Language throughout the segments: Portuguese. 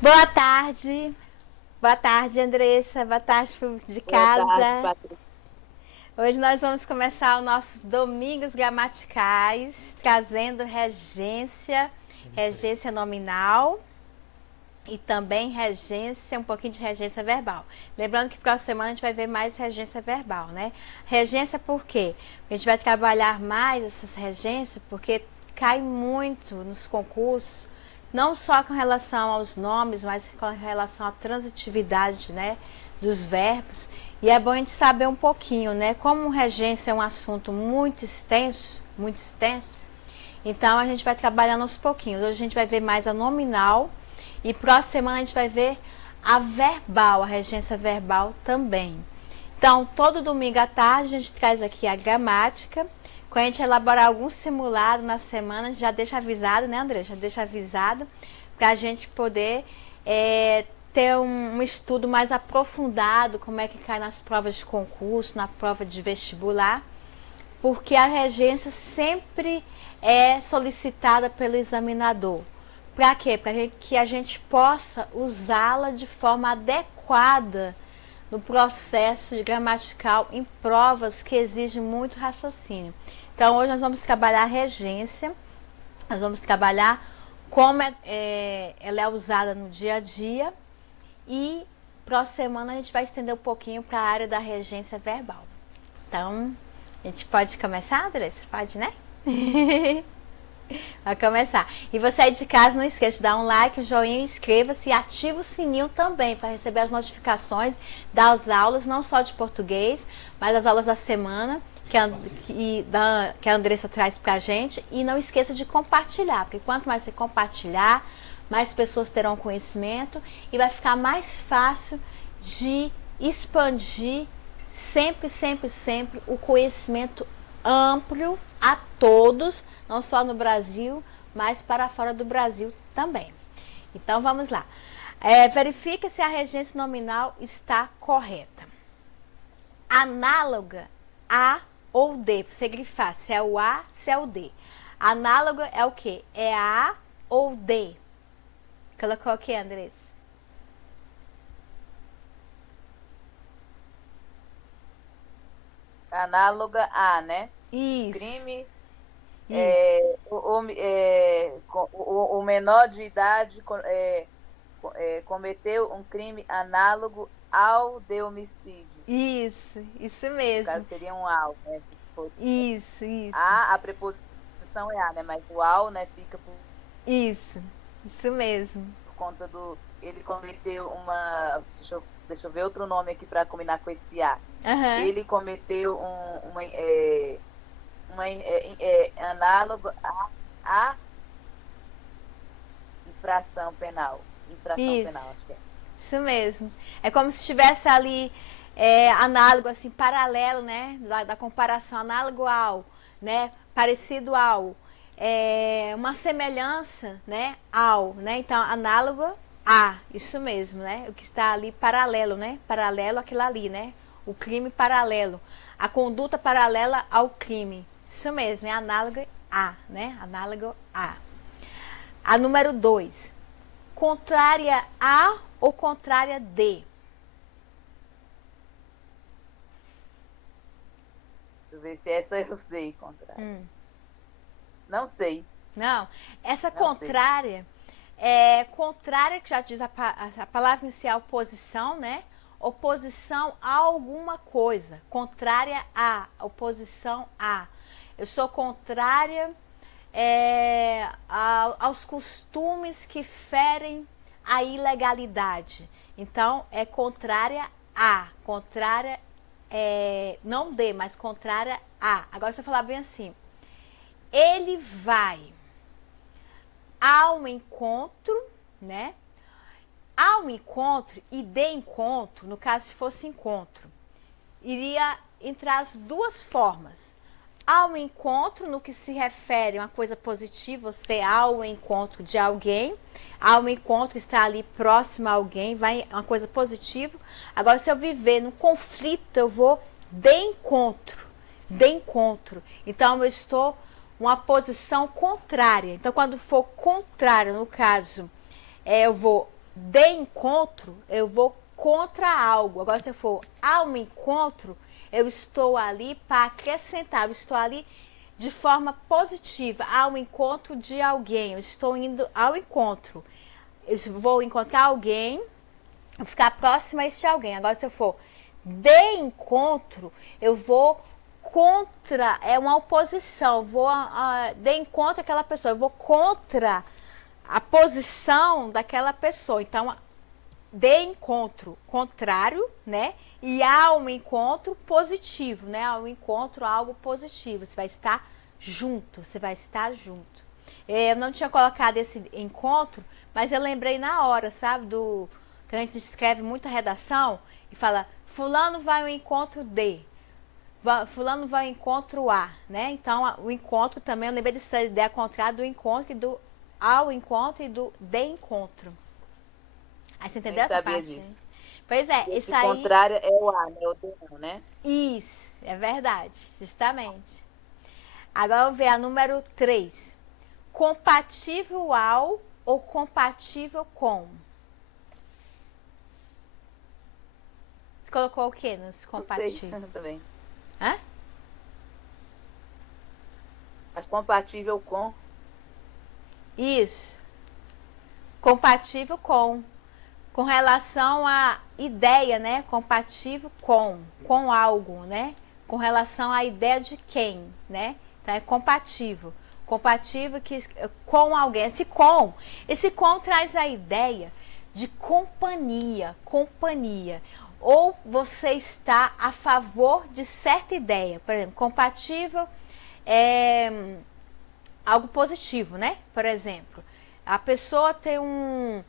Boa tarde. Boa tarde, Andressa. Boa tarde, público de Boa tarde, casa. Patrícia. Hoje nós vamos começar os nossos domingos gramaticais, trazendo regência nominal e também regência, um pouquinho de regência verbal. Lembrando que próxima semana a gente vai ver mais regência verbal, né? Regência por quê? A gente vai trabalhar mais essas regências porque cai muito nos concursos, não só com relação aos nomes, mas com relação à transitividade, né, dos verbos. E é bom a gente saber um pouquinho, né? Como regência é um assunto muito extenso, então a gente vai trabalhando aos pouquinhos. Hoje a gente vai ver mais a nominal e próxima semana a gente vai ver a verbal, a regência verbal também. Então, todo domingo à tarde a gente traz aqui a gramática. Quando a gente elaborar algum simulado na semana, já deixa avisado, né, André? Já deixa avisado para a gente poder ter um estudo mais aprofundado, como é que cai nas provas de concurso, na prova de vestibular, porque a regência sempre é solicitada pelo examinador. Para quê? Para que a gente possa usá-la de forma adequada no processo gramatical em provas que exigem muito raciocínio. Então, hoje nós vamos trabalhar a regência, nós vamos trabalhar como ela é usada no dia a dia e próxima semana a gente vai estender um pouquinho para a área da regência verbal. Então, a gente pode começar, Andressa? Pode, né? Vai começar. E você aí de casa, não esqueça de dar um like, um joinha, inscreva-se e ativa o sininho também para receber as notificações das aulas, não só de português, mas as aulas da semana que a Andressa traz pra gente. E não esqueça de compartilhar, porque quanto mais você compartilhar, mais pessoas terão conhecimento e vai ficar mais fácil de expandir sempre o conhecimento amplo a todos, não só no Brasil, mas para fora do Brasil também. Então vamos lá. Verifica se a regência nominal está correta. Análoga a ou D, para você grifar se é o A, se é o D. Análoga é o que? É A ou D. Colocou o que, Andressa? Análoga a, né? Isso, Crime, isso, o menor de idade cometeu um crime análogo ao de homicídio. isso No mesmo. caso, seria um ao, né? Se for Isso. a preposição é a, né? Mas o ao, né, fica Isso mesmo. por conta do. Ele cometeu uma. Deixa eu ver outro nome aqui para combinar com esse a. Aham. Ele cometeu análogo a infração penal. Infração penal, Isso. acho que é. Isso mesmo. É como se estivesse ali análogo, assim, paralelo, né? Da comparação, análogo ao, né? Parecido ao. Uma semelhança, né? Ao, né? Então, análogo a, isso mesmo, né? O que está ali paralelo, né? Paralelo àquilo ali, né? O crime paralelo. A conduta paralela ao crime. Isso mesmo, é análogo a, né? Análogo a. A número 2. Contrária a ou contrária de? Deixa eu ver se essa eu sei, contrário. Não sei, Não. Essa não sei. contrária contrária, que já diz a palavra inicial posição, né? Oposição a alguma coisa. Contrária a, oposição a. Eu sou contrária aos costumes que ferem a ilegalidade. Então, é contrária a. Contrária, não de, mas contrária a. Agora, se eu falar bem assim, ele vai ao encontro, né? Ao encontro e de encontro, no caso se fosse encontro, iria entrar as duas formas. Ao encontro, no que se refere a uma coisa positiva, você ao encontro de alguém, ao encontro está ali próximo a alguém, vai uma coisa positiva. Agora, se eu viver no conflito, eu vou de encontro, de encontro. Então, eu estou uma posição contrária. Então, quando for contrário, no caso, eu vou de encontro, eu vou contra algo. Agora, se eu for ao encontro, eu estou ali para acrescentar, eu estou ali de forma positiva, ao encontro de alguém. Eu estou indo ao encontro. Eu vou encontrar alguém, vou ficar próxima a esse alguém. Agora, se eu for de encontro, eu vou contra, é uma oposição, vou de encontro àquela pessoa, eu vou contra a posição daquela pessoa. Então, de encontro contrário, né? E ao encontro positivo, né? Ao encontro algo positivo. Você vai estar junto, você vai estar junto. Eu não tinha colocado esse encontro, mas eu lembrei na hora, sabe? Que a gente escreve muita redação e fala, fulano vai ao encontro de, fulano vai ao encontro a, né? Então, o encontro também, eu lembrei dessa ideia contrária do encontro e do ao encontro e do de encontro. Aí você entendeu essa parte? Disso. Pois é, esse aí... contrário é o a, né? O de não, né? Isso, é verdade, justamente. Agora vamos ver a número 3. Compatível ao ou compatível com? Você colocou o que nos compatíveis? Eu sei, também. Hã? Mas compatível com? Isso. Compatível com relação à ideia, né? Compatível com algo, né? Com relação à ideia de quem, né? Então é compatível. Compatível com alguém. Esse com traz a ideia de companhia. Ou você está a favor de certa ideia. Por exemplo, compatível é algo positivo, né? Por exemplo, a pessoa tem um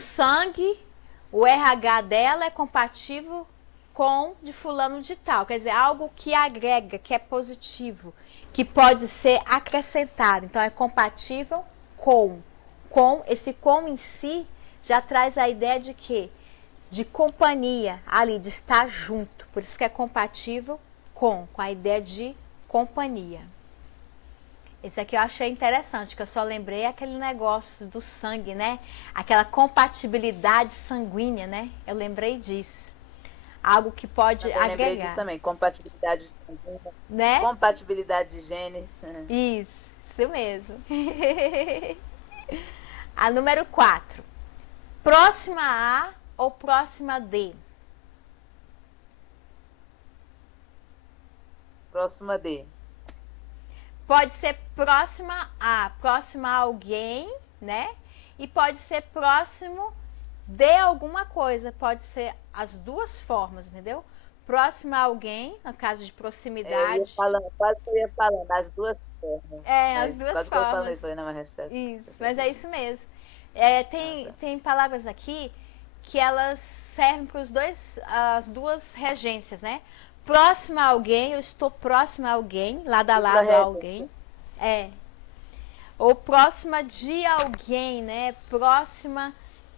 sangue, o RH dela é compatível com de fulano de tal. Quer dizer, algo que agrega, que é positivo, que pode ser acrescentado. Então, é compatível com. Esse com em si já traz a ideia de quê? De companhia, ali, de estar junto. Por isso que é compatível com a ideia de companhia. Esse aqui eu achei interessante, que eu só lembrei aquele negócio do sangue, né? Aquela compatibilidade sanguínea, né? Eu lembrei disso. Algo que pode agregar. Eu lembrei disso também, compatibilidade sanguínea, né? Compatibilidade de genes. Isso mesmo. A número 4. Próxima a ou próxima de? Próxima de. Pode ser próxima a alguém, né? E pode ser próximo de alguma coisa. Pode ser as duas formas, entendeu? Próxima a alguém, no caso de proximidade. Quase que eu ia falando, as duas formas. As duas quase formas. Que eu ia falando isso, falei, não, mas isso, mas é isso mesmo. Tem palavras aqui que elas servem para as duas regências, né? Próxima a alguém, eu estou próxima a alguém, lado a lado a alguém. Ou próxima de alguém, né? Próxima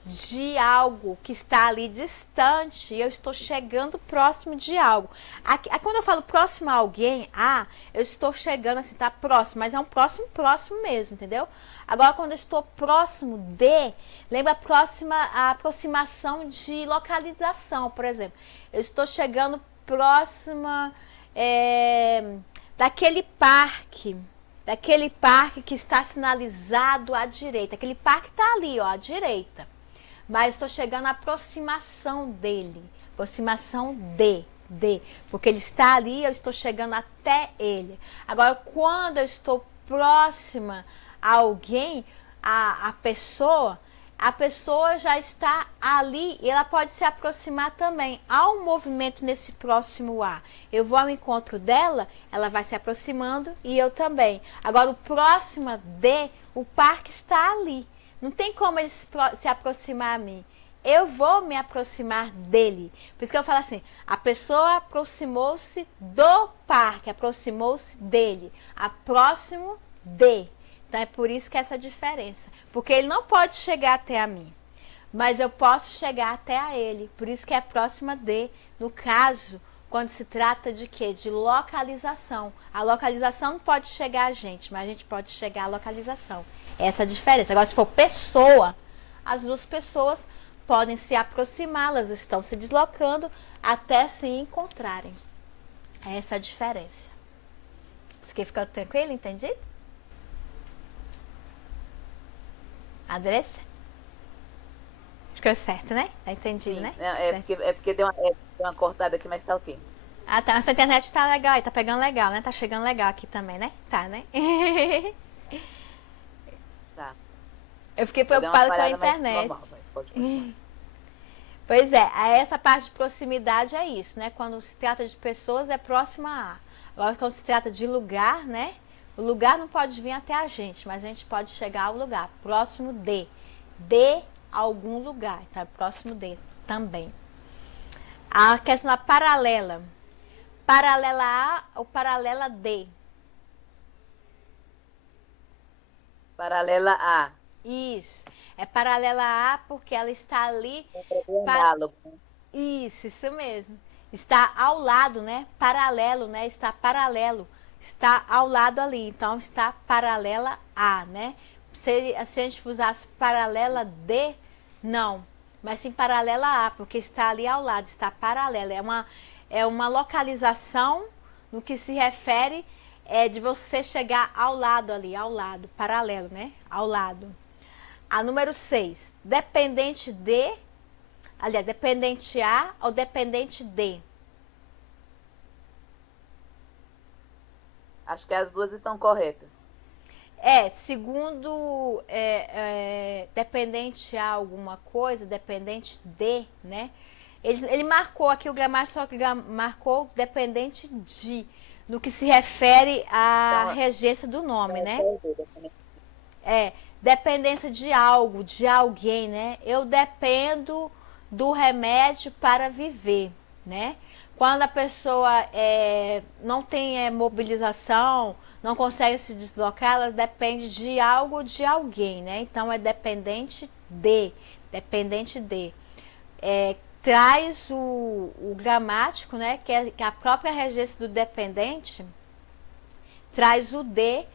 de algo que está ali distante, eu estou chegando próximo de algo. Quando eu falo próximo a alguém, eu estou chegando assim, tá próximo, mas é um próximo mesmo, entendeu? Agora, quando eu estou próximo de, lembra a aproximação de localização, por exemplo. Eu estou chegando próxima daquele parque que está sinalizado à direita. Aquele parque está ali, ó, à direita. Mas estou chegando à aproximação dele. Aproximação de. Porque ele está ali, eu estou chegando até ele. Agora, quando eu estou próxima a alguém, a pessoa já está ali e ela pode se aproximar também. Há um movimento nesse próximo a. Eu vou ao encontro dela, ela vai se aproximando e eu também. Agora, o próximo de, o parque está ali. Não tem como ele se aproximar a mim. Eu vou me aproximar dele. Por isso que eu falo assim, a pessoa aproximou-se do parque, aproximou-se dele. Próximo de. Então, é por isso que essa diferença. Porque ele não pode chegar até a mim, mas eu posso chegar até a ele. Por isso que é próxima de, no caso, quando se trata de quê? De localização. A localização não pode chegar a gente, mas a gente pode chegar à localização. Essa é a diferença. Agora, se for pessoa, as duas pessoas podem se aproximar, elas estão se deslocando até se encontrarem. Essa é a diferença. Você ficou tranquilo, entendido? Andressa? Ficou certo, né? Tá entendido, Sim, né? é porque deu uma cortada aqui, mas tá ok. Ah, tá. A sua internet tá legal aí, tá pegando legal, né? Tá chegando legal aqui também, né? Tá, né? Tá. Eu fiquei Eu dei uma preocupada com a falhada, mas internet. normal, pode continuar. Pois é, essa parte de proximidade é isso, né? Quando se trata de pessoas, é próxima a. Agora, quando se trata de lugar, né? O lugar não pode vir até a gente, mas a gente pode chegar ao lugar, próximo de algum lugar, tá? Próximo de também. A questão da paralela. Paralela a ou paralela de? Paralela a. Isso. É paralela a porque ela está ali. O Para... análogo. Isso mesmo. Está ao lado, né? Paralelo, né? Está paralelo. Está ao lado ali. Então está paralela a, né? Se a gente usasse paralela de, não. Mas sim paralela a, porque está ali ao lado, está paralelo. É uma localização no que se refere de você chegar ao lado ali, ao lado, paralelo, né? Ao lado. A número 6, dependente de, aliás, dependente a ou dependente de? Acho que as duas estão corretas. Segundo dependente a alguma coisa, dependente de, né? Ele marcou aqui o gramático, só que marcou dependente de, no que se refere à Então, regência do nome, né? é, Dependência de algo, de alguém, né? Eu dependo do remédio para viver, né? Quando a pessoa não tem mobilização, não consegue se deslocar, ela depende de algo, de alguém, né? Então é dependente de, dependente de. Traz o gramático, né? Que é a própria regência do dependente, traz o de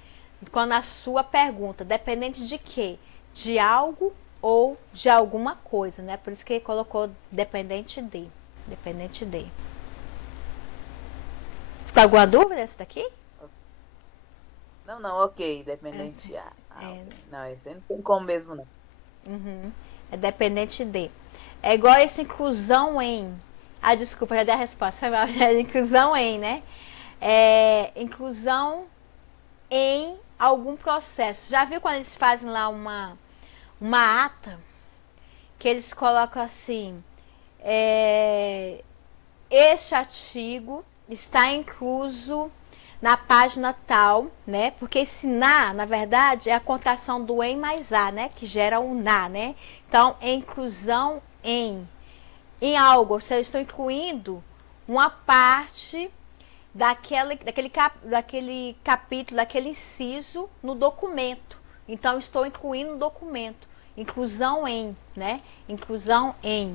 quando a sua pergunta, dependente de quê? De algo ou de alguma coisa, né? Por isso que ele colocou dependente de. Dependente de. Você tem alguma dúvida essa daqui? Não, ok, dependente a. Ok. Não, esse aí não tem como mesmo, não. Uhum. É dependente de. É igual essa inclusão em. Ah, desculpa, já dei a resposta. Foi mal. É inclusão em, né? Inclusão em algum processo. Já viu quando eles fazem lá uma ata? Que eles colocam assim: este artigo está incluso na página tal, né? Porque esse na verdade, é a contração do em mais a, né? Que gera um na, né? Então, inclusão em algo, ou seja, eu estou incluindo uma parte daquele capítulo, daquele inciso no documento. Então, estou incluindo o documento. Inclusão em, né? Inclusão em.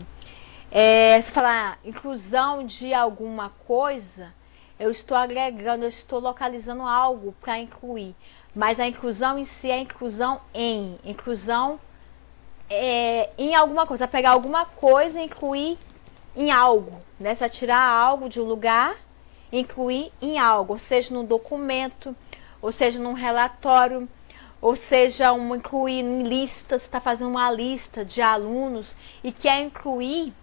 Se falar inclusão de alguma coisa, eu estou agregando, eu estou localizando algo para incluir. Mas a inclusão em si é inclusão em. Inclusão em alguma coisa. Pegar alguma coisa e incluir em algo. Né? Você vai tirar algo de um lugar, incluir em algo. Ou seja, num documento, ou seja, num relatório, ou seja, incluir em listas. Você está fazendo uma lista de alunos e quer incluir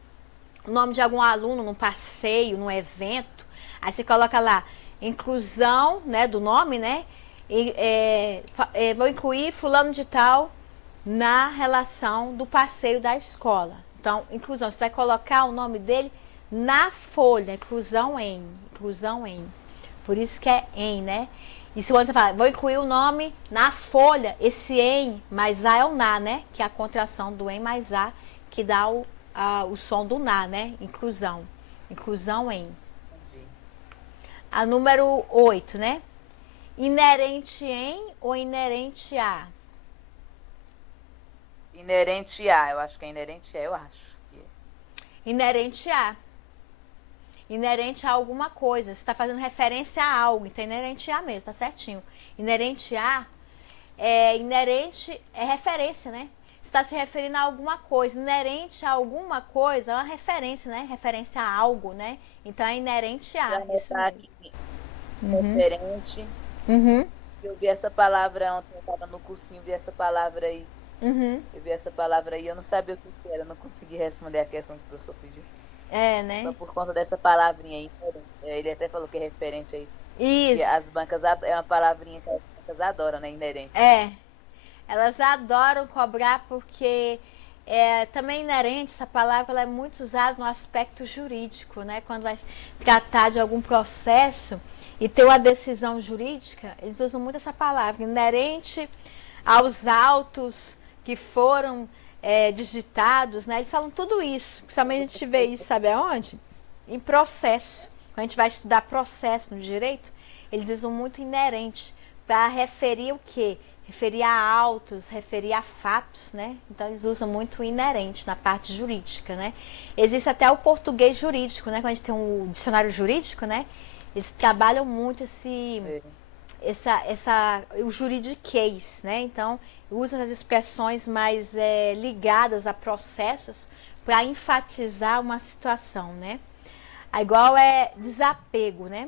o nome de algum aluno num passeio, num evento, aí você coloca lá, inclusão, né, do nome, né, vou incluir fulano de tal na relação do passeio da escola. Então, inclusão, você vai colocar o nome dele na folha, inclusão em. Por isso que é em, né? E se você fala, vou incluir o nome na folha, esse em mais a é o na, né? Que é a contração do em mais a, que dá o som do na, né? Inclusão. Inclusão em. Entendi. A número 8, né? Inerente em ou inerente a? Inerente a, eu acho que é inerente a, eu acho. Inerente a. Inerente a alguma coisa. Você está fazendo referência a algo. Então, inerente a mesmo, tá certinho. Inerente a inerente é referência, né? Você está se referindo a alguma coisa, inerente a alguma coisa, é uma referência, né? Referência a algo, né? Então é inerente a. Já Isso anotar mesmo. aqui, referente. Uhum. Eu vi essa palavra ontem, eu estava no cursinho, vi essa palavra aí. Uhum. Eu vi essa palavra aí, eu não sabia o que que era, não consegui responder a questão que o professor pediu. É, Só né? por conta dessa palavrinha aí. Ele até falou que é referente a isso. Que Isso. as bancas é uma palavrinha que as bancas adoram, né? Inerente. É. Elas adoram cobrar porque também inerente, essa palavra ela é muito usada no aspecto jurídico, né? Quando vai tratar de algum processo e ter uma decisão jurídica, eles usam muito essa palavra, inerente aos autos que foram digitados, né? Eles falam tudo isso. Principalmente a gente vê isso, sabe aonde? Em processo. Quando a gente vai estudar processo no direito, eles usam muito inerente para referir o quê? Referir a autos, referir a fatos, né? Então eles usam muito o inerente na parte jurídica, né? Existe até o português jurídico, né? Quando a gente tem um dicionário jurídico, né? Eles trabalham muito É. o juridiquês, né? Então usam as expressões mais ligadas a processos para enfatizar uma situação, né? A igual é desapego, né?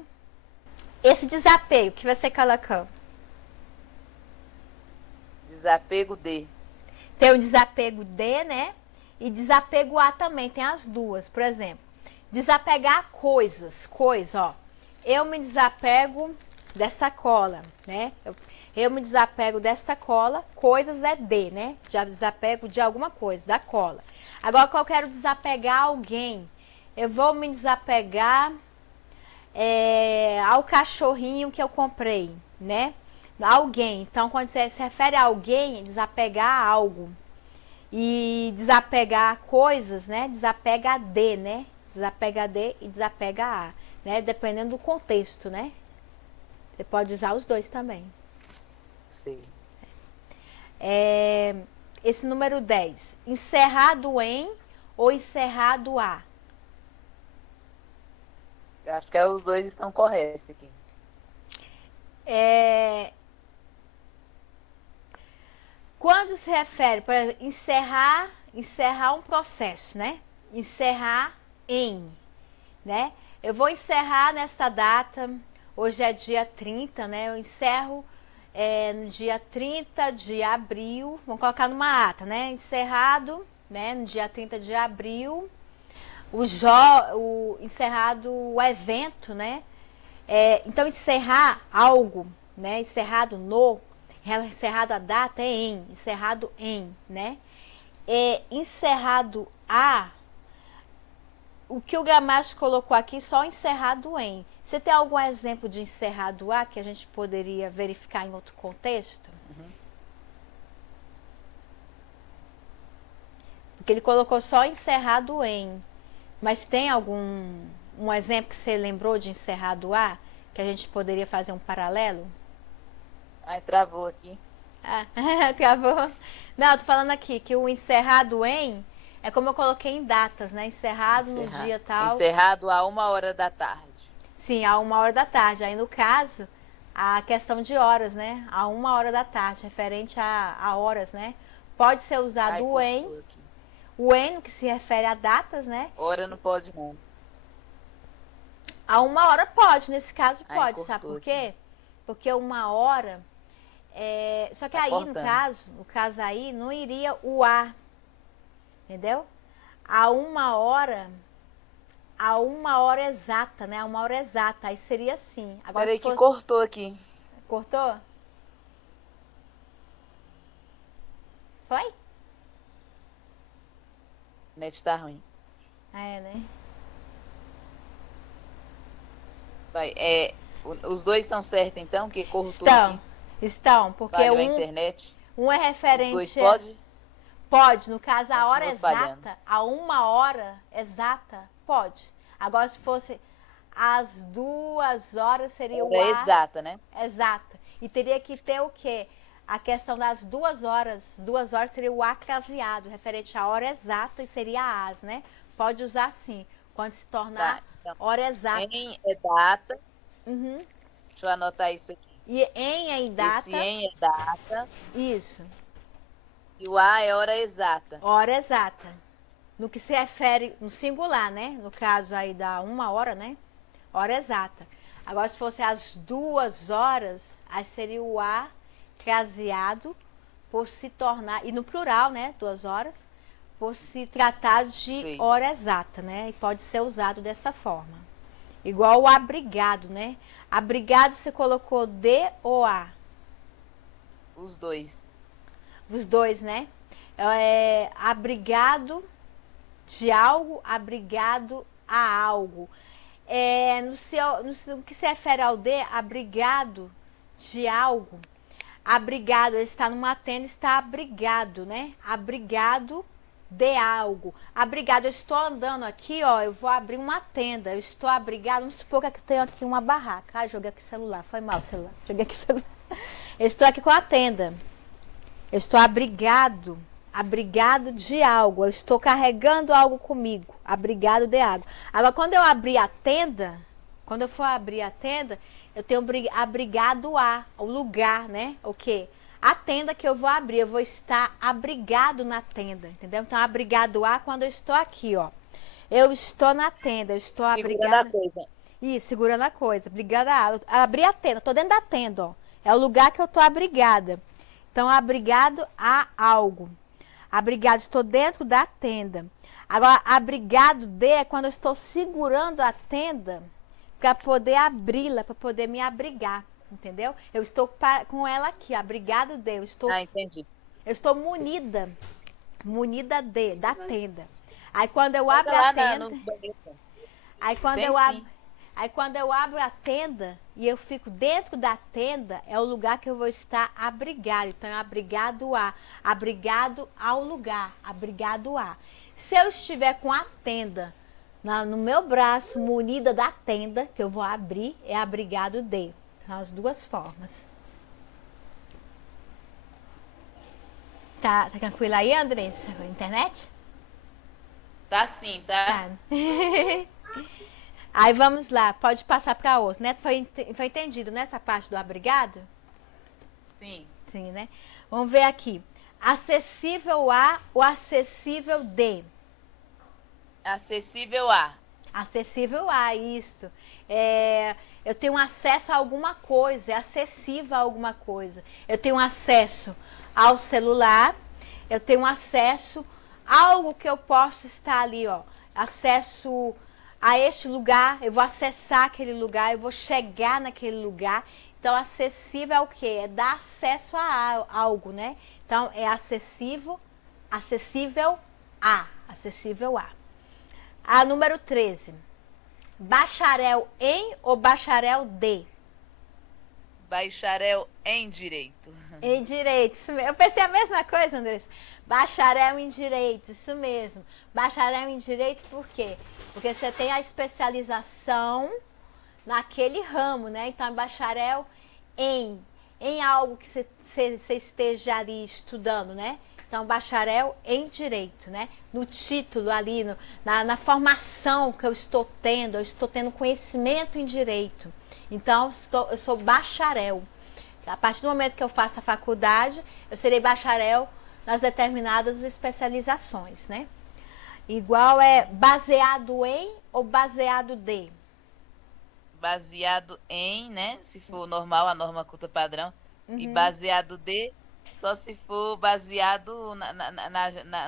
Esse desapego que você colocou. Desapego de. Tem o desapego de, né? E desapego a também, tem as duas. Por exemplo, desapegar coisas, ó. Eu me desapego dessa cola, né? Eu me desapego dessa cola, coisas é de, né? Já desapego de alguma coisa, da cola. Agora que eu quero desapegar alguém, eu vou me desapegar ao cachorrinho que eu comprei, né? Alguém. Então, quando você se refere a alguém, desapegar a algo. E desapegar a coisas, né? Desapega de, né? Desapega de e desapega a, né? Dependendo do contexto, né? Você pode usar os dois também. Sei. Esse número 10. Encerrado em ou encerrado a? Eu acho que os dois estão corretos aqui. Quando se refere, por exemplo, encerrar um processo, né? Encerrar em, né? Eu vou encerrar nesta data, hoje é dia 30, né? Eu encerro no dia 30 de abril, vamos colocar numa ata, né? Encerrado, né? No dia 30 de abril, encerrado o evento, né? Então, encerrar algo, né? Encerrado a data é encerrado em, né? Encerrado a, o que o gramático colocou aqui, só encerrado em. Você tem algum exemplo de encerrado a que a gente poderia verificar em outro contexto? Porque ele colocou só encerrado em. Mas tem um exemplo que você lembrou de encerrado a, que a gente poderia fazer um paralelo? Ai, travou aqui. Travou. Não, tô falando aqui que o encerrado em é como eu coloquei em datas, né? Encerrado no dia tal. Encerrado a 1h da tarde. Sim, a 1h da tarde. Aí no caso, a questão de horas, né? A 1h da tarde, referente a horas, né? Pode ser usado o em. Aqui. O em, no que se refere a datas, né? Hora não pode não. A 1h pode, nesse caso pode, sabe por quê? Aqui. Porque 1h. Só que tá aí, cortando. no caso aí, não iria o a. Entendeu? A 1h, a 1h exata, né? A 1h exata. Aí seria assim. Agora, Peraí se que fosse... cortou aqui. Cortou? Foi? A net tá ruim. Né? Vai, os dois estão certos então, que cortou aqui. Estão, porque Falhou a internet. Um é referente... Os dois pode? Pode, no caso a hora exata, falhando. a 1h exata, pode. Agora se fosse às 2h seria o a exata, né? Exata. E teria que ter o quê? A questão das 2h. 2h seria o a craseado, referente à hora exata e seria a as, né? Pode usar sim, quando se tornar então, hora exata. Em é data. Uhum. Deixa eu anotar isso aqui. E em é em data. Esse em é data. Isso. E o A é hora exata. Hora exata. No que se refere no singular, né? No caso aí da 1 hora, né? Hora exata. Agora, se fosse às 2 horas, aí seria o A craseado por se tornar, e no plural, né? 2 horas, por se tratar de Sei. hora exata, né? E pode ser usado dessa forma. Igual o abrigado, né? Abrigado você colocou D ou A? Os dois. Os dois, né? Abrigado de algo, abrigado a algo. No que se refere ao D, abrigado de algo. Abrigado, ele está numa tenda, está abrigado, né? Abrigado de algo. Abrigado, eu estou andando aqui, ó, eu vou abrir uma tenda, eu estou abrigado, vamos supor que eu tenho aqui uma barraca. Ah, joguei aqui o celular, foi mal o celular, joguei aqui o celular. Eu estou aqui com a tenda, eu estou abrigado, abrigado de algo, eu estou carregando algo comigo, abrigado de algo. Agora, quando eu abrir a tenda, quando eu for abrir a tenda, eu tenho abrigado o lugar, né? O quê? A tenda que eu vou abrir, eu vou estar abrigado na tenda, entendeu? Então, abrigado quando eu estou aqui, ó. Eu estou na tenda, eu estou Segurando a abrigada. coisa. Isso, segurando a coisa. Abrigada abri a tenda, tô dentro da tenda, ó. É o lugar que eu tô abrigada. Então, abrigado a algo. Abrigado, estou dentro da tenda. Agora, abrigado de é quando eu estou segurando a tenda para poder abri-la, para poder me abrigar, entendeu? Eu estou com ela aqui, abrigado de, Ah, entendi. eu estou munida, da tenda. Aí quando eu Pega abro a lá tenda, no banheiro. aí quando Tem eu abro, sim. aí quando eu abro a tenda e eu fico dentro da tenda, é o lugar que eu vou estar abrigado. Então é abrigado ao lugar, abrigado a. Se eu estiver com a tenda no meu braço, munida da tenda, que eu vou abrir, é abrigado de. São as duas formas. Tá tranquila aí, Andressa? Com a internet? Tá sim, tá? Tá. Aí vamos lá, pode passar para outro, né? Foi entendido nessa parte do abrigado? Sim. Sim, né? Vamos ver aqui. Acessível a ou acessível de? Acessível a. Acessível a, isso. Eu tenho acesso a alguma coisa, é acessível a alguma coisa. Eu tenho acesso ao celular, eu tenho acesso a algo que eu posso estar ali, ó. Acesso a este lugar, eu vou acessar aquele lugar, eu vou chegar naquele lugar. Então, acessível é o quê? É dar acesso a algo, né? Então, é acessível acessível a. A número 13. Bacharel em ou bacharel de? Bacharel em Direito. Em Direito, isso mesmo. Eu pensei a mesma coisa, Andressa. Bacharel em Direito, isso mesmo. Bacharel em Direito por quê? Porque você tem a especialização naquele ramo, né? Então, é bacharel em algo que você esteja ali estudando, né? Então, bacharel em Direito, né? No título ali, na formação que eu estou tendo conhecimento em Direito. Então, eu sou bacharel. A partir do momento que eu faço a faculdade, eu serei bacharel nas determinadas especializações, né? Igual é baseado em ou baseado de? Baseado em, né? Se for normal, a norma culta padrão. E Uhum. baseado de, só se for baseado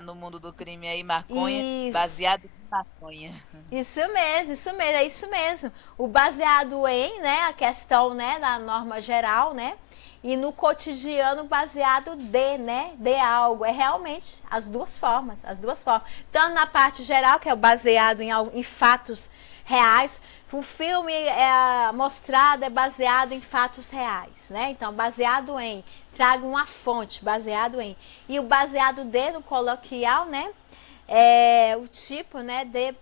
no mundo do crime aí, maconha. Isso. Baseado em maconha. Isso mesmo, é isso mesmo. O baseado em, né, a questão, né, da norma geral, né? E no cotidiano baseado de, né, de algo. É realmente as duas formas, as duas formas. Tanto na parte geral, que é o baseado em fatos reais, o filme mostrado é baseado em fatos reais, né? Então, baseado em, traga uma fonte, baseado em. E o baseado de, no coloquial, né? O tipo, né, de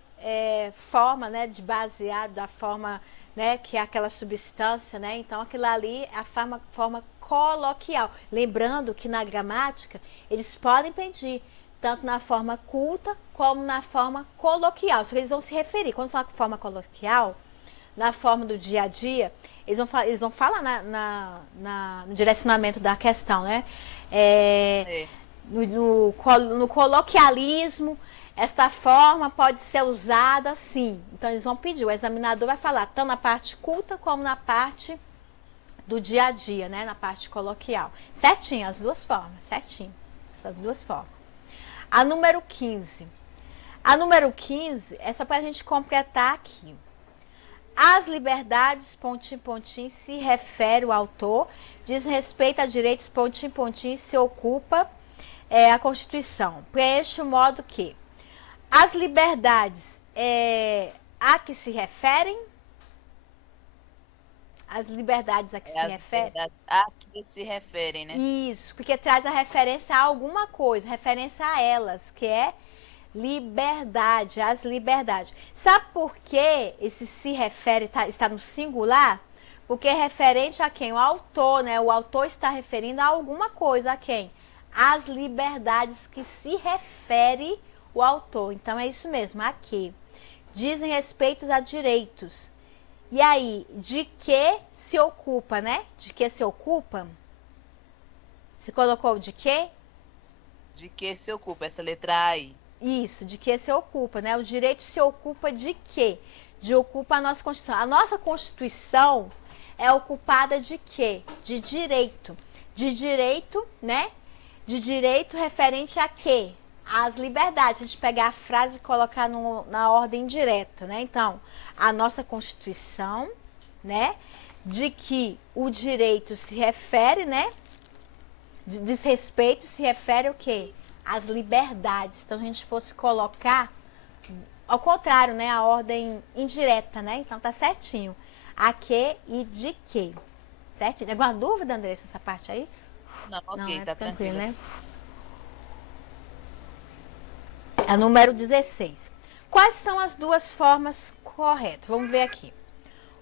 forma, né, de baseado, da forma, né, que é aquela substância, né, então aquilo ali é a forma coloquial. Lembrando que na gramática eles podem pedir tanto na forma culta como na forma coloquial. Só que eles vão se referir, quando falar com forma coloquial, na forma do dia a dia, eles vão falar no direcionamento da questão, né? É. no coloquialismo, esta forma pode ser usada sim. Então eles vão pedir, o examinador vai falar tanto na parte culta como na parte do dia a dia, né? Na parte coloquial. Certinho, as duas formas, certinho. Essas duas formas. A número 15. A número 15 é só para a gente completar aqui. As liberdades, pontinho, pontinho, se refere o autor, diz respeito a direitos, pontinho, pontinho, se ocupa a Constituição. Preenche o modo que as liberdades a que se referem, as liberdades a que se referem. A que se referem, né? Isso, porque traz a referência a alguma coisa, referência a elas, que é liberdade, as liberdades. Sabe por que esse se refere está no singular? Porque é referente a quem? O autor, né? O autor está referindo a alguma coisa, a quem? As liberdades que se refere o autor. Então é isso mesmo, aqui. Dizem respeito a direitos. E aí, de que se ocupa, né? De que se ocupa? Você colocou de quê? De que se ocupa, essa letra A aí. Isso, de que se ocupa, né? O direito se ocupa de quê? De ocupa a nossa Constituição. A nossa Constituição é ocupada de quê? De direito. De direito, né? De direito referente a quê? As liberdades. A gente pegar a frase e colocar na ordem direta, né? Então, a nossa Constituição, né? De que o direito se refere, né? De desrespeito se refere ao quê? As liberdades. Então, se a gente fosse colocar ao contrário, né? A ordem indireta, né? Então, tá certinho. A que e de que. Certinho? Tem alguma dúvida, Andressa, essa parte aí? Não, ok, tá tranquilo, né? A número 16. Quais são as duas formas corretas? Vamos ver aqui.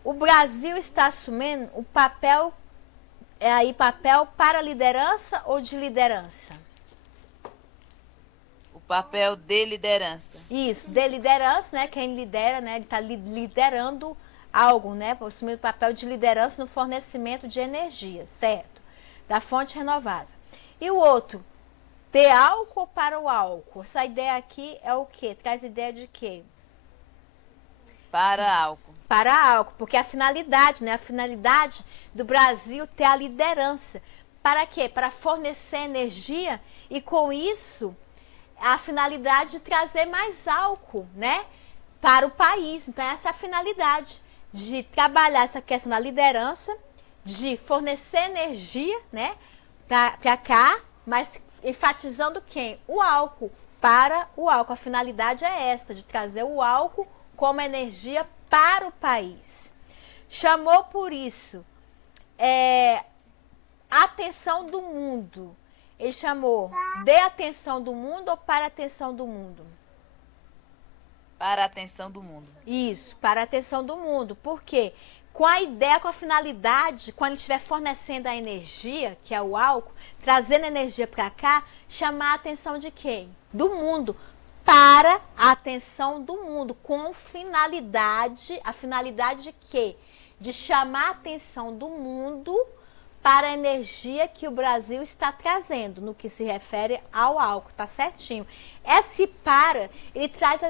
O Brasil está assumindo o papel, papel para liderança ou de liderança? O papel de liderança. Isso, de liderança, né? Quem lidera, né? Ele está liderando algo, né? Assumindo o papel de liderança no fornecimento de energia, certo? Da fonte renovável. E o outro, de álcool para o álcool. Essa ideia aqui é o quê? Traz ideia de quê? Para álcool. Para álcool, porque a finalidade, né? A finalidade do Brasil ter a liderança. Para quê? Para fornecer energia e com isso a finalidade de trazer mais álcool, né? Para o país. Então essa é a finalidade de trabalhar essa questão da liderança, de fornecer energia, né? Para cá, mas enfatizando quem? O álcool. Para o álcool. A finalidade é essa, de trazer o álcool como energia para o país. Chamou por isso atenção do mundo. Ele chamou de atenção do mundo ou para a atenção do mundo? Para a atenção do mundo. Isso, para a atenção do mundo. Por quê? Com a ideia, com a finalidade, quando ele estiver fornecendo a energia, que é o álcool, trazendo energia para cá, chamar a atenção de quem? Do mundo. Para a atenção do mundo, com finalidade, a finalidade de quê? De chamar a atenção do mundo para a energia que o Brasil está trazendo, no que se refere ao álcool, tá certinho. Esse para, ele traz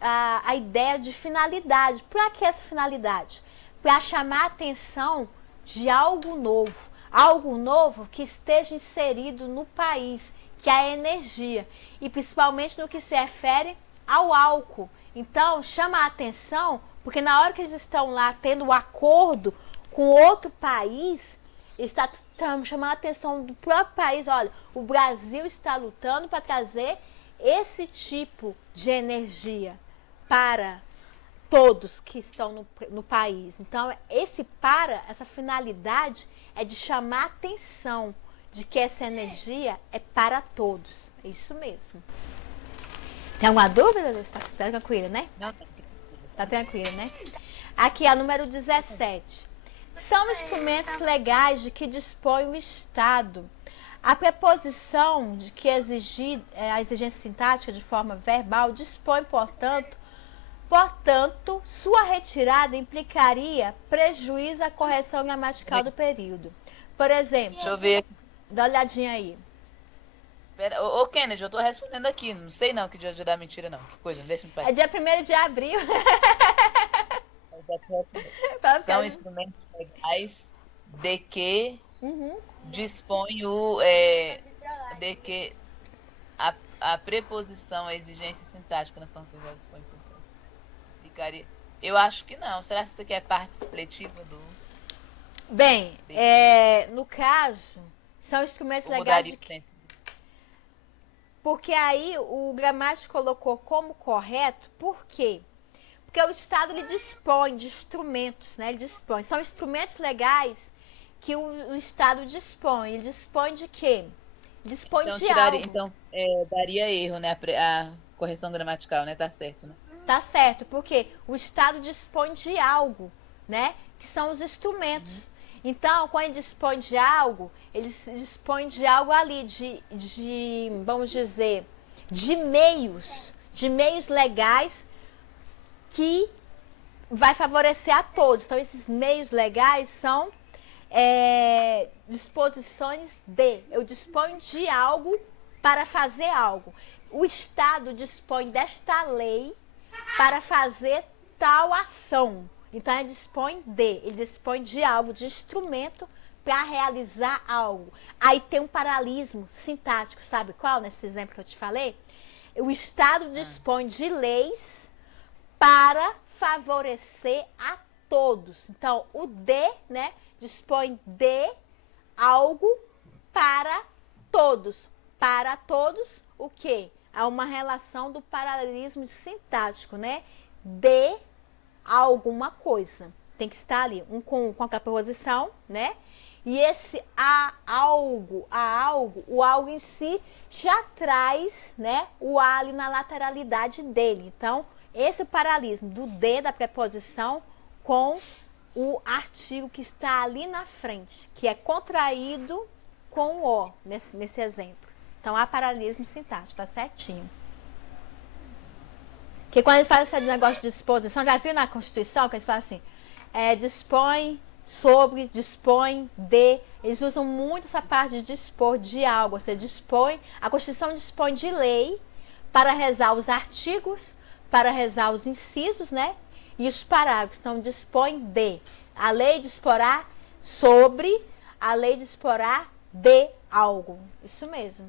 a ideia de finalidade. Para que essa finalidade? Para chamar a atenção de algo novo que esteja inserido no país, que é a energia, e principalmente no que se refere ao álcool. Então, chama a atenção, porque na hora que eles estão lá tendo um acordo com outro país, está chamando a atenção do próprio país. Olha, o Brasil está lutando para trazer esse tipo de energia para todos que estão no país. Então, essa finalidade é de chamar a atenção de que essa energia é para todos. É isso mesmo. Tem alguma dúvida? Está tranquila, né? Não. Está tranquila, né? Aqui, a número 17. São instrumentos legais de que dispõe o Estado. A preposição de que a exigência sintática de forma verbal dispõe, portanto, sua retirada implicaria prejuízo à correção gramatical do período. Por exemplo, deixa eu ver. Dá uma olhadinha aí. Pera, ô, Kennedy, eu tô respondendo aqui. Não sei não que dia da mentira, não. Que coisa, deixa em É paz. dia 1º de abril. São instrumentos legais de que Uhum. dispõe de que a preposição, a exigência sintática na forma verbal dispõe, portanto. Ficaria. Eu acho que não. Será que isso aqui é parte expletiva do Bem, de que? no caso, são instrumentos Ou legais mudaria de o sentido? porque aí o gramático colocou como correto, por quê? Porque o Estado ele dispõe de instrumentos, né? Ele dispõe. São instrumentos legais que o Estado dispõe. Ele dispõe de quê? Dispõe Então de tiraria, algo. então daria erro, né? A correção gramatical, né? Tá certo, né? Tá certo? Porque o Estado dispõe de algo, né? Que são os instrumentos. Então, quando ele dispõe de algo, ele dispõe de algo ali, vamos dizer, de meios legais que vai favorecer a todos. Então, esses meios legais são disposições de. Eu disponho de algo para fazer algo. O Estado dispõe desta lei para fazer tal ação. Então, ele dispõe de algo, de instrumento para realizar algo. Aí tem um paralelismo sintático, sabe qual? Nesse exemplo que eu te falei. O Estado dispõe de leis para favorecer a todos. Então, o de, né, dispõe de algo para todos. Para todos, o quê? Há uma relação do paralelismo sintático, né? De alguma coisa. Tem que estar ali, com a preposição, né? E esse o algo em si já traz, né, o a ali na lateralidade dele. Então, esse paralelismo do de da preposição com o artigo que está ali na frente, que é contraído com o o nesse exemplo. Então, há paralelismo sintático, tá certinho. Porque quando ele fala esse negócio de disposição, já viu na Constituição que eles falam assim, dispõe sobre, dispõe de. Eles usam muito essa parte de dispor de algo. Você dispõe, a Constituição dispõe de lei para rezar os artigos, para rezar os incisos, né? E os parágrafos. Então, dispõe de. A lei disporá sobre, a lei disporá de algo. Isso mesmo.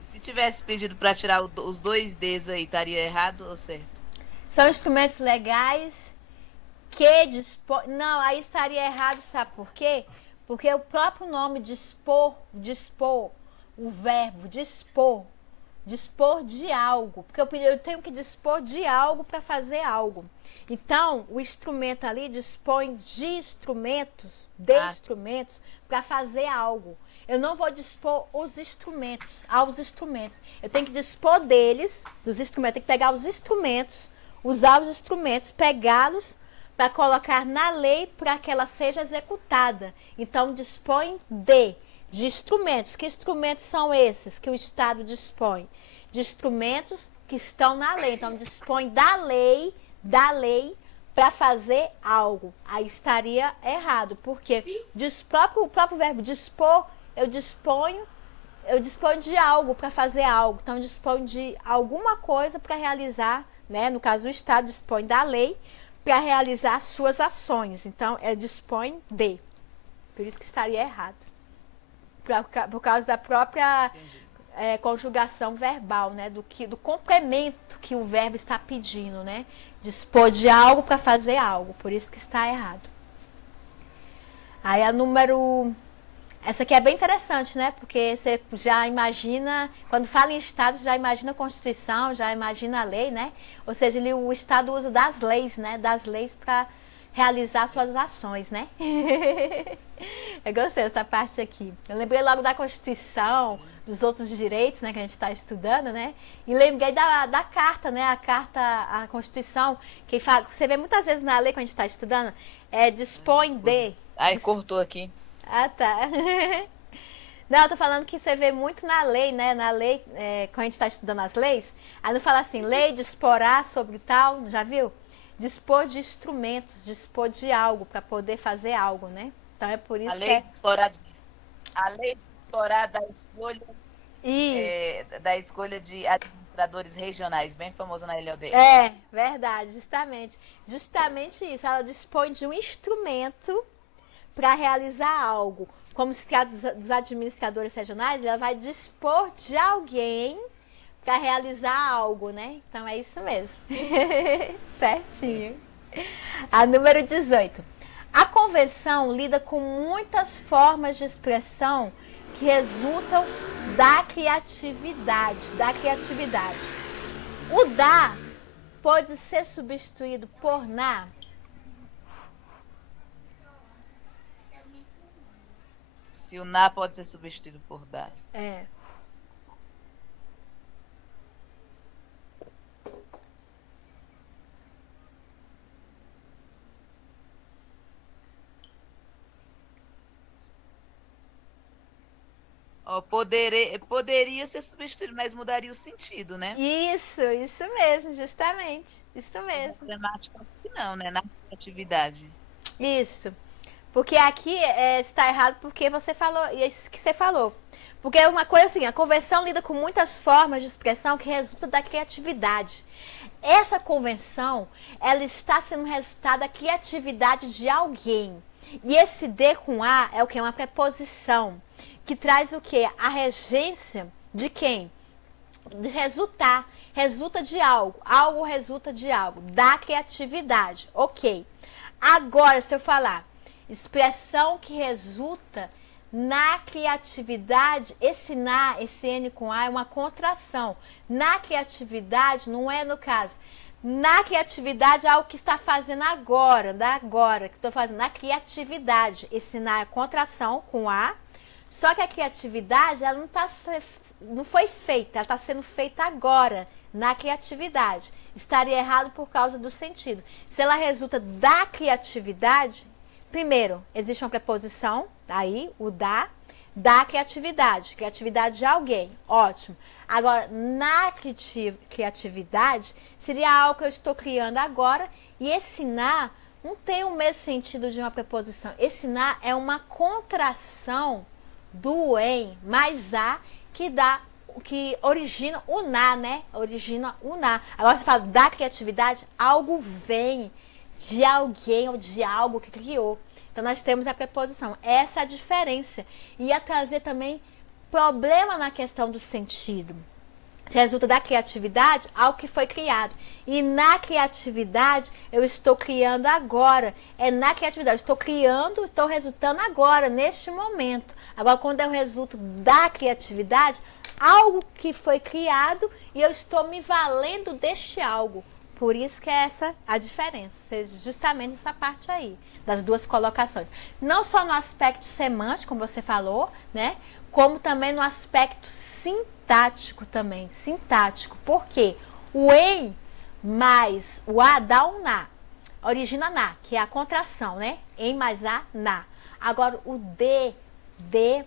Se tivesse pedido para tirar os dois Ds aí, estaria errado ou certo? São instrumentos legais que dispõe. Não, aí estaria errado, sabe por quê? Porque o próprio nome dispor, o verbo dispor de algo. Porque eu tenho que dispor de algo para fazer algo. Então, o instrumento ali dispõe de instrumentos, para fazer algo. Eu não vou dispor aos instrumentos. Eu tenho que dispor deles, dos instrumentos. Eu tenho que pegar os instrumentos, usar os instrumentos, pegá-los para colocar na lei para que ela seja executada. Então, dispõe de instrumentos. Que instrumentos são esses que o Estado dispõe? De instrumentos que estão na lei. Então, dispõe da lei para fazer algo. Aí estaria errado, porque o próprio verbo dispor, eu disponho de algo para fazer algo. Então, eu disponho de alguma coisa para realizar, né? No caso, o Estado dispõe da lei para realizar suas ações. Então, dispõe de. Por isso que estaria errado. Por causa da própria conjugação verbal, né? Do complemento que o verbo está pedindo, né? Dispor de algo para fazer algo. Por isso que está errado. Aí a número... Essa aqui é bem interessante, né? Porque você já imagina, quando fala em Estado, já imagina a Constituição, já imagina a lei, né? Ou seja, o Estado usa das leis, né? Das leis para realizar suas ações, né? Eu gostei dessa parte aqui. Eu lembrei logo da Constituição, dos outros direitos, né? Que a gente está estudando, né? E lembrei da carta, né? A Constituição, que você vê muitas vezes na lei, quando a gente está estudando, dispõe de... Aí cortou aqui. Ah, tá. Não, eu tô falando que você vê muito na lei, né? Na lei, quando a gente está estudando as leis, aí não fala assim, lei disporá sobre tal, já viu? Dispor de instrumentos, dispor de algo, para poder fazer algo, né? Então é por isso a lei disporá da escolha Isso. da escolha de administradores regionais, bem famoso na LOD. É, verdade, justamente. Justamente isso. Ela dispõe de um instrumento para realizar algo. Como se trata dos administradores regionais, ela vai dispor de alguém para realizar algo, né? Então é isso mesmo. Certinho. A número 18. A convenção lida com muitas formas de expressão que resultam da criatividade, O da pode ser substituído por na? Se o na pode ser substituído por da. É. Poderia ser substituído, mas mudaria o sentido, né? Isso mesmo, justamente. Isso mesmo. Na gramática, não, né? Na atividade. Isso. Porque aqui está errado porque você falou, e é isso que você falou. Porque é uma coisa assim, a convenção lida com muitas formas de expressão que resultam da criatividade. Essa convenção, ela está sendo resultado da criatividade de alguém. E esse D com A é o que? Uma preposição. Que traz o que? A regência de quem? De resultar. Resulta de algo. Algo resulta de algo. Da criatividade. Ok. Agora, se eu falar expressão que resulta na criatividade, esse N com A é uma contração. Na criatividade, não é no caso. Na criatividade é algo que está fazendo agora, da agora, que estou fazendo. Na criatividade, esse na é contração com A. Só que a criatividade, ela não foi feita, ela está sendo feita agora, na criatividade. Estaria errado por causa do sentido. Se ela resulta da criatividade, primeiro, existe uma preposição, aí, o da criatividade de alguém, ótimo. Agora, na criatividade, seria algo que eu estou criando agora, e esse na não tem o mesmo sentido de uma preposição. Esse na é uma contração do em mais a que origina o na, né? Origina o na. Agora você fala da criatividade, algo vem de alguém ou de algo que criou. Então nós temos a preposição. Essa é a diferença. Ia trazer também problema na questão do sentido. Se resulta da criatividade, algo que foi criado. E na criatividade, eu estou criando agora. É na criatividade, eu estou criando, estou resultando agora, neste momento. Agora, quando eu resulto da criatividade, algo que foi criado e eu estou me valendo deste algo. Por isso que é essa a diferença, justamente essa parte aí, das duas colocações. Não só no aspecto semântico, como você falou, né? Como também no aspecto sintático também. Sintático, porque o em mais o a dá um na. Origina na, que é a contração, né? Em mais a, na. Agora, o de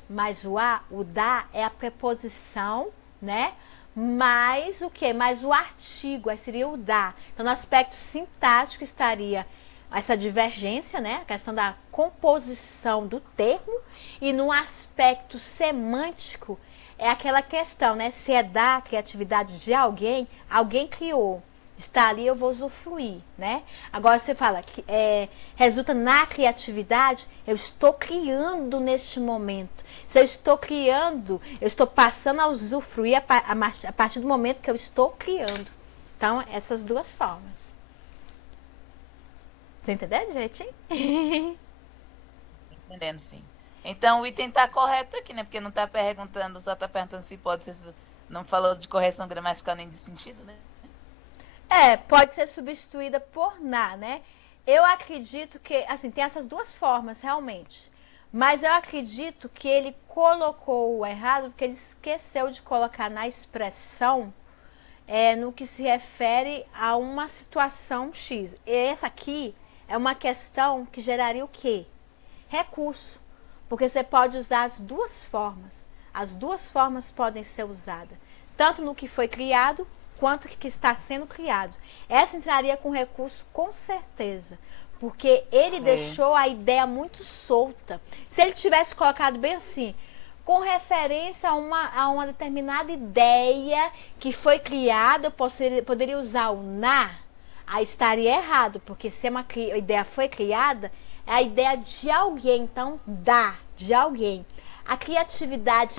mais o da é a preposição, né? Mais o que? Mais o artigo, aí seria o da. Então, no aspecto sintático estaria essa divergência, né? A questão da composição do termo. E no aspecto semântico, é aquela questão, né? Se é da criatividade de alguém, alguém criou. Está ali, eu vou usufruir, né? Agora você fala que resulta na criatividade, eu estou criando neste momento. Se eu estou criando, eu estou passando a usufruir a partir do momento que eu estou criando. Então, essas duas formas. Tá entendendo, direitinho? Entendendo, sim. Então, o item está correto aqui, né? Porque não está perguntando, só está perguntando se pode ser... Não falou de correção gramatical nem de sentido, né? Pode ser substituída por na, né? Eu acredito que, assim, tem essas duas formas, realmente. Mas eu acredito que ele colocou o errado porque ele esqueceu de colocar na expressão no que se refere a uma situação X. E essa aqui é uma questão que geraria o quê? Recurso. Porque você pode usar as duas formas. As duas formas podem ser usadas. Tanto no que foi criado, quanto que está sendo criado. Essa entraria com recurso com certeza, porque ele deixou a ideia muito solta. Se ele tivesse colocado bem assim, com referência a uma determinada ideia que foi criada, eu poderia usar o na, aí estaria errado, porque se uma ideia foi criada, é a ideia de alguém, então de alguém. A criatividade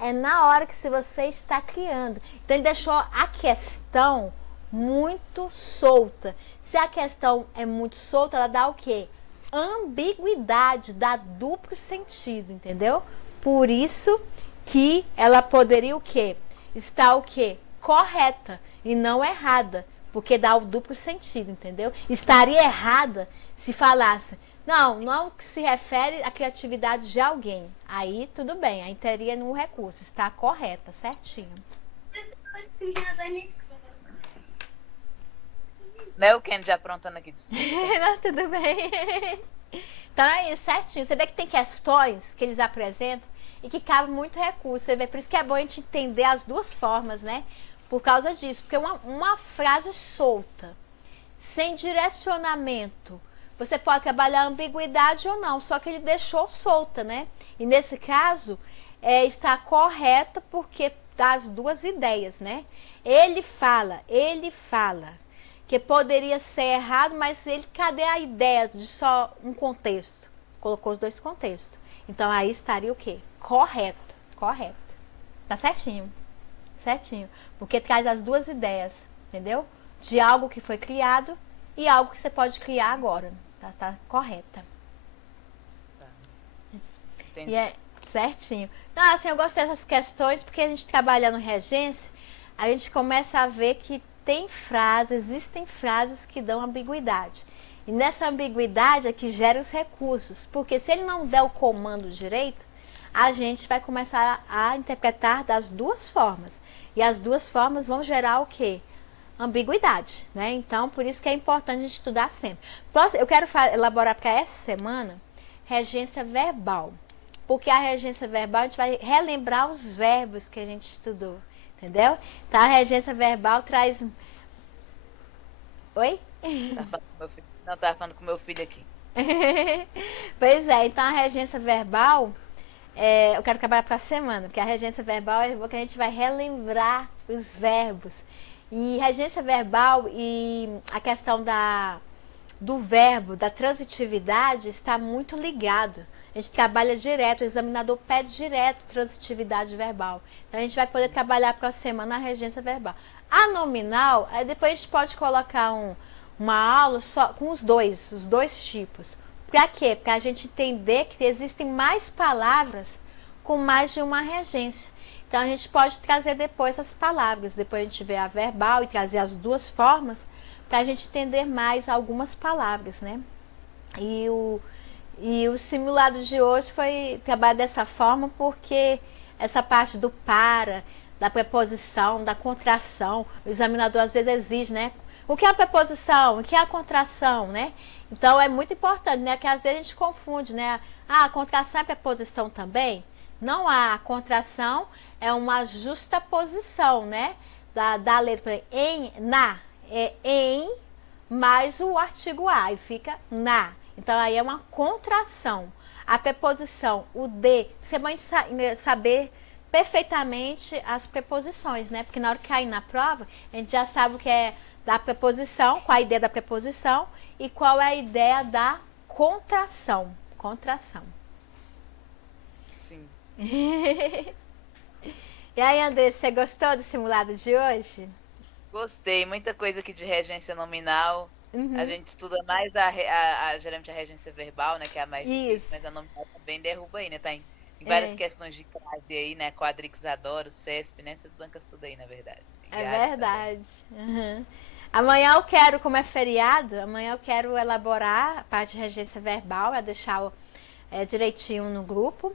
é na hora que se você está criando. Então ele deixou a questão muito solta. Se a questão é muito solta, ela dá o quê? Ambiguidade, dá duplo sentido, entendeu? Por isso que ela poderia o quê? Estar o quê? Correta e não errada, porque dá o duplo sentido, entendeu? Estaria errada se falasse, não se refere à criatividade de alguém. Aí tudo bem, aí teria no recurso, está correta, certinho. Não é o Ken já aprontando aqui, desculpa. Não, tudo bem. Então é isso, certinho. Você vê que tem questões que eles apresentam e que cabe muito recurso. Você vê, por isso que é bom a gente entender as duas formas, né? Por causa disso. Porque uma frase solta, sem direcionamento, você pode trabalhar ambiguidade ou não, só que ele deixou solta, né? E nesse caso, está correta porque das duas ideias, né? Ele fala que poderia ser errado, mas cadê a ideia de só um contexto? Colocou os dois contextos. Então aí estaria o quê? Correto. Tá certinho. Porque traz as duas ideias, entendeu? De algo que foi criado e algo que você pode criar agora. Tá correta. Tá. Entendi. E é certinho. Não, assim, eu gostei dessas questões porque a gente trabalhando regência, a gente começa a ver que existem frases que dão ambiguidade. E nessa ambiguidade é que gera os recursos. Porque se ele não der o comando direito, a gente vai começar a interpretar das duas formas. E as duas formas vão gerar o quê? Ambiguidade, né? Então, por isso que é importante a gente estudar sempre. Eu quero elaborar para essa semana regência verbal. Porque a regência verbal a gente vai relembrar os verbos que a gente estudou. Entendeu? Então a regência verbal traz. Oi? Tá falando com meu filho. Não, tava falando com meu filho aqui. Pois é, então a regência verbal, eu quero trabalhar para a semana, porque a regência verbal é que a gente vai relembrar os verbos. E regência verbal e a questão do verbo, da transitividade, está muito ligado. A gente trabalha direto, o examinador pede direto transitividade verbal. Então a gente vai poder trabalhar para a semana a regência verbal. A nominal, aí depois a gente pode colocar uma aula só com os dois tipos. Para quê? Para a gente entender que existem mais palavras com mais de uma regência. Então a gente pode trazer depois as palavras, depois a gente vê a verbal e trazer as duas formas para a gente entender mais algumas palavras, né? E o simulado de hoje foi trabalhar dessa forma porque essa parte do para, da preposição, da contração, o examinador às vezes exige, né? O que é a preposição? O que é a contração, né? Então é muito importante, né? Que às vezes a gente confunde, né? Ah, a contração é preposição também? Não há. A contração é uma justaposição, né? Da letra em mais o artigo a e fica na. Então aí é uma contração. A preposição, o de, você vai saber perfeitamente as preposições, né? Porque na hora que cair na prova, a gente já sabe o que é da preposição, qual a ideia da preposição e qual é a ideia da contração. Contração. Sim. E aí, André, você gostou do simulado de hoje? Gostei, muita coisa aqui de regência nominal. Uhum. A gente estuda mais geralmente a regência verbal, né? Que é a mais Isso. difícil, mas a nominal também derruba aí, né? Tá em várias questões de classe aí, né? Quadrix Adoro, CESP, né? Essas bancas tudo aí, na verdade. É verdade. Uhum. Amanhã eu quero, como é feriado, amanhã eu quero elaborar a parte de regência verbal, deixar direitinho no grupo,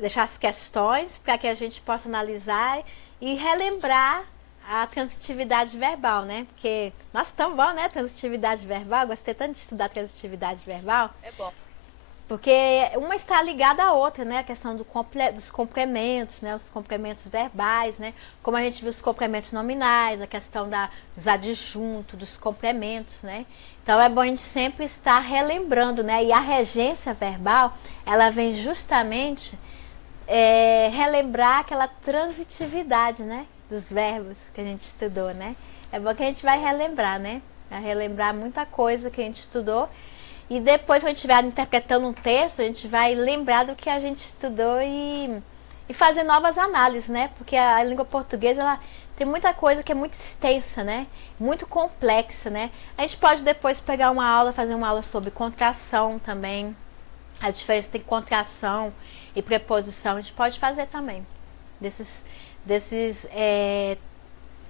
deixar as questões para que a gente possa analisar e relembrar a transitividade verbal, né? Porque, nossa, tão bom, né? Transitividade verbal. Gostei tanto de estudar transitividade verbal. É bom. Porque uma está ligada à outra, né? A questão dos complementos, né? Os complementos verbais, né? Como a gente viu os complementos nominais, a questão dos adjuntos, dos complementos, né? Então é bom a gente sempre estar relembrando, né? E a regência verbal, ela vem justamente relembrar aquela transitividade, né? Dos verbos que a gente estudou, né? É bom que a gente vai relembrar, né? Vai relembrar muita coisa que a gente estudou. E depois, quando a gente estiver interpretando um texto, a gente vai lembrar do que a gente estudou e fazer novas análises, né? Porque a língua portuguesa, ela tem muita coisa que é muito extensa, né? Muito complexa, né? A gente pode depois pegar uma aula, fazer uma aula sobre contração também. A diferença entre contração e preposição, a gente pode fazer também. Desses, desses, é,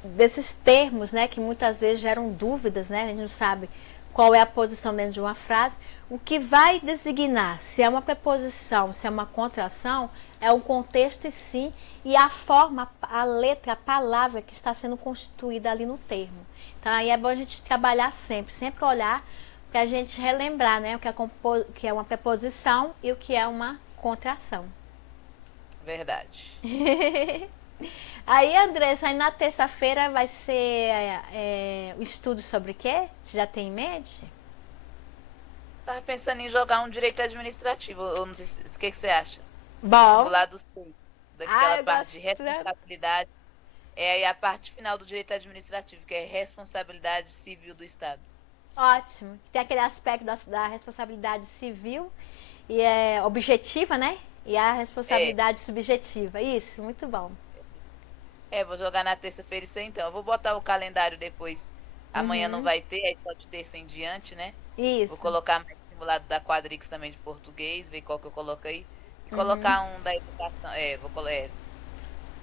desses termos, né? Que muitas vezes geram dúvidas, né? A gente não sabe qual é a posição dentro de uma frase. O que vai designar se é uma preposição, se é uma contração, é o contexto em si e a forma, a letra, a palavra que está sendo constituída ali no termo. Então aí é bom a gente trabalhar sempre olhar para a gente relembrar, né, que é uma preposição e o que é uma contração. Verdade. Aí, Andressa, aí na terça-feira vai ser o estudo sobre o quê? Você já tem em mente? Tava pensando em jogar um direito administrativo. Eu não sei o que você acha. Bom. Simulado 6, daquela Eu parte de gosto. responsabilidade. É aí a parte final do direito administrativo, que é responsabilidade civil do Estado. Ótimo. Tem aquele aspecto da responsabilidade civil e objetiva, né? E a responsabilidade subjetiva. Isso, muito bom. Vou jogar na terça-feira isso aí, então. Eu vou botar o calendário depois. Amanhã não vai ter, aí só de terça em diante, né? Isso. Vou colocar mais simulado da Quadrix também de português, ver qual que eu coloco aí. E colocar um da educação.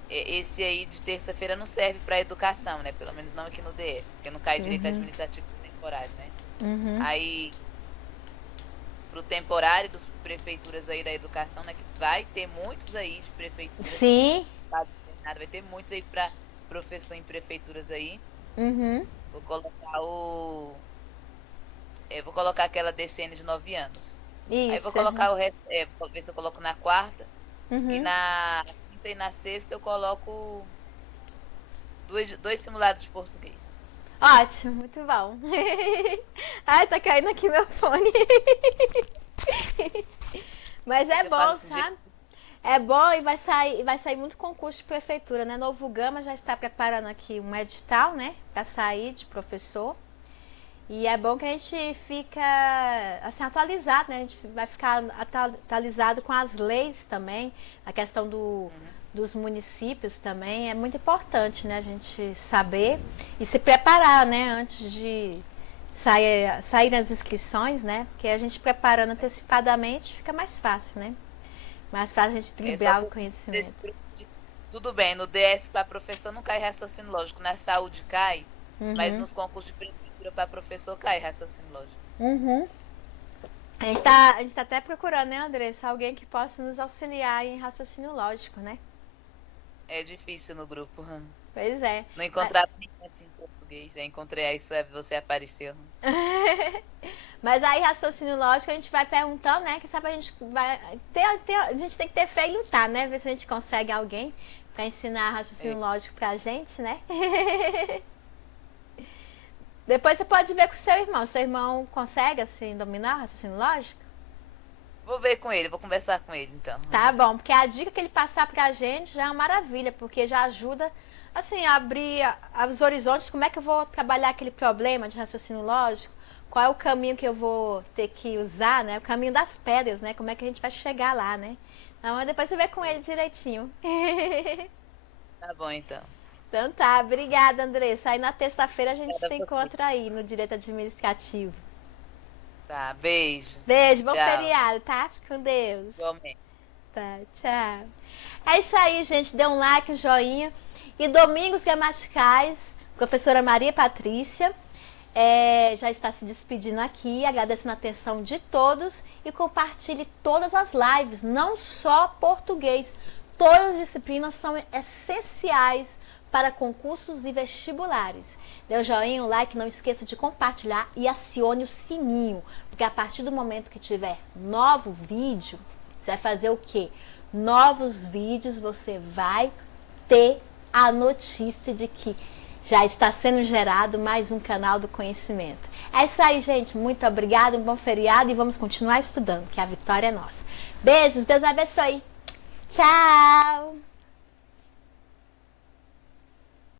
Esse aí de terça-feira não serve para educação, né? Pelo menos não aqui no DF, porque não cai direito administrativo temporário, né? Aí, pro temporário dos prefeituras aí da educação, né? Que vai ter muitos aí de prefeituras. Sim. Vai ter muitos aí para professor em prefeituras aí. Vou colocar vou colocar aquela DCN de 9 anos. Isso, aí vou colocar o resto. Vou ver se eu coloco na quarta. E na quinta e na sexta eu coloco dois simulados de português. Ótimo, muito bom. Ai, tá caindo aqui meu fone. Mas é bom, sabe? É bom e vai sair muito concurso de prefeitura, né? Novo Gama já está preparando aqui um edital, né? Para sair de professor. E é bom que a gente fica assim, atualizado, né? A gente vai ficar atualizado com as leis também, a questão dos municípios também. É muito importante, né? A gente saber e se preparar, né? Antes de sair as inscrições, né? Porque a gente preparando antecipadamente fica mais fácil, né? Mais fácil a gente driblar o conhecimento. Tudo bem, no DF para professor não cai raciocínio lógico, na saúde cai, mas nos concursos de prefeitura para professor cai raciocínio lógico. A gente tá até procurando, né, Andressa, alguém que possa nos auxiliar em raciocínio lógico, né? É difícil no grupo. Pois é. Não encontrava ninguém assim em português. Eu encontrei aí, você apareceu. Mas aí, raciocínio lógico, a gente vai perguntando, né? Que sabe a gente vai. A gente tem que ter fé e lutar, né? Ver se a gente consegue alguém pra ensinar raciocínio lógico pra gente, né? Depois você pode ver com o seu irmão. Seu irmão consegue, assim, dominar o raciocínio lógico? Vou ver com ele, vou conversar com ele, então. Tá bom, porque a dica que ele passar pra gente já é uma maravilha, porque já ajuda, assim, a abrir os horizontes. Como é que eu vou trabalhar aquele problema de raciocínio lógico? Qual é o caminho que eu vou ter que usar, né? O caminho das pedras, né? Como é que a gente vai chegar lá, né? Então, depois você vê com ele direitinho. Tá bom, então. Então tá, obrigada, Andressa. Aí na terça-feira a gente se encontra aí no Direito Administrativo. Tá, beijo. Beijo, bom feriado, tá? Fica com Deus. Igualmente. Tá, tchau. É isso aí, gente. Dê um like, um joinha. E Domingos Gramaticais, professora Maria Patrícia, já está se despedindo aqui, agradecendo a atenção de todos e compartilhe todas as lives, não só português. Todas as disciplinas são essenciais para concursos e vestibulares. Dê o joinha, o like, não esqueça de compartilhar e acione o sininho, porque a partir do momento que tiver novo vídeo, você vai fazer o quê? Novos vídeos, você vai ter a notícia de que já está sendo gerado mais um canal do conhecimento. É isso aí, gente. Muito obrigada, um bom feriado e vamos continuar estudando, que a vitória é nossa. Beijos, Deus abençoe. Tchau!